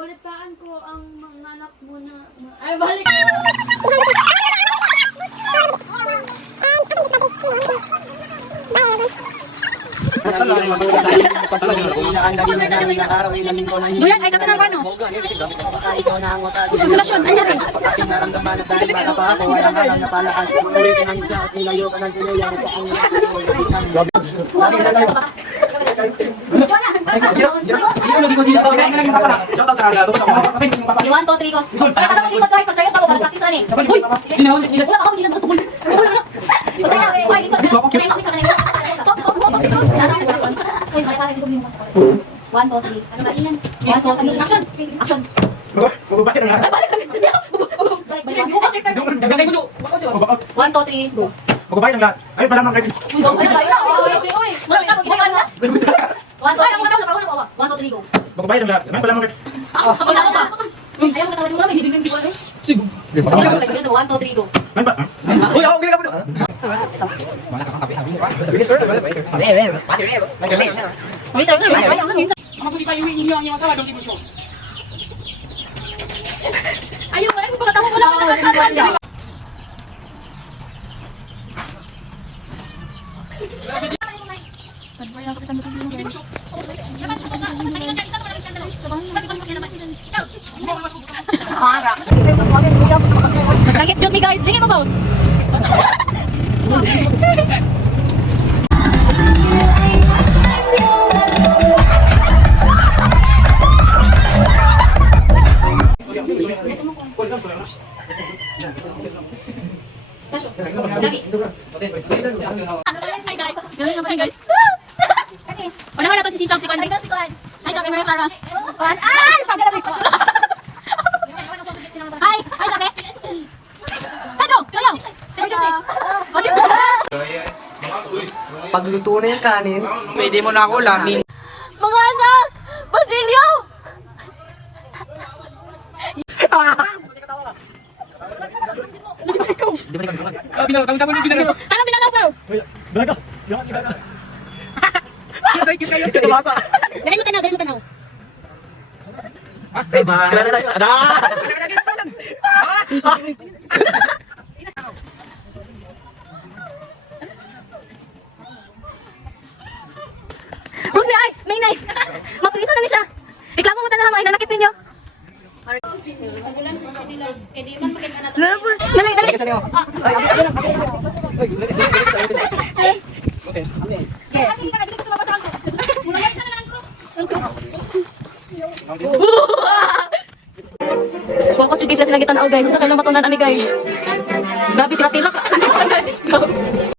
Nabalitaan ko ang mga anak mo na... Ay, balik! Duyan, ay katanang ano? Konsolasyon, ano rin? Iwan to, Trigos. Kaya katawag likod guys, pag-serious ako, walang practice na ni. Uy! Wala ako, hindi na matubol. Patay na, uy, likod. Kaya yung makita ka na yun. Uy, pare-pare, siguro yung 1, 2, 3. Ano ba, ilan? 1, 2, 3. Action! Action! Magbabahin na. Ay, balik ka! Hindi ako! 1, 2, 3, go. Magbabahin na lahat. Ay, wala nang kayo. Uy, go. Uy, uy. Wala ka, mag-iwan na. 1, 2, 3, go. Magbabahin na lahat. Ay, wala nang kayo. Wala ka pa. Ayaw mo katawa di hindi bibig ko eh. 1, 2, 3, go. Ay, ba? Uy, ako, gila ka po. Ayaw, wala ko katawa, wala ko katawa. Excuse me guys, tingin mo ba? Hi guys. Una na to si Sisam si Kwan. Hi sabi mo Clara. Ay, pagalabi ko. Hi, hi sabi. Pedro, sayaw. Pagluto na yung kanin, Pwede mo na ako lamin. Mga anak, Basilio. Tanong binalaw po. Balaga. Dali mo tanaw, dali mo tanaw. Huwag na ay, may nay. Maprisa na ni siya. Reklamo mo tanaw, mga inanakit ninyo. Dali, dali. Focus yung sila sila kita na guys. Sa kailang matunan ani guys. Grabe tila-tila.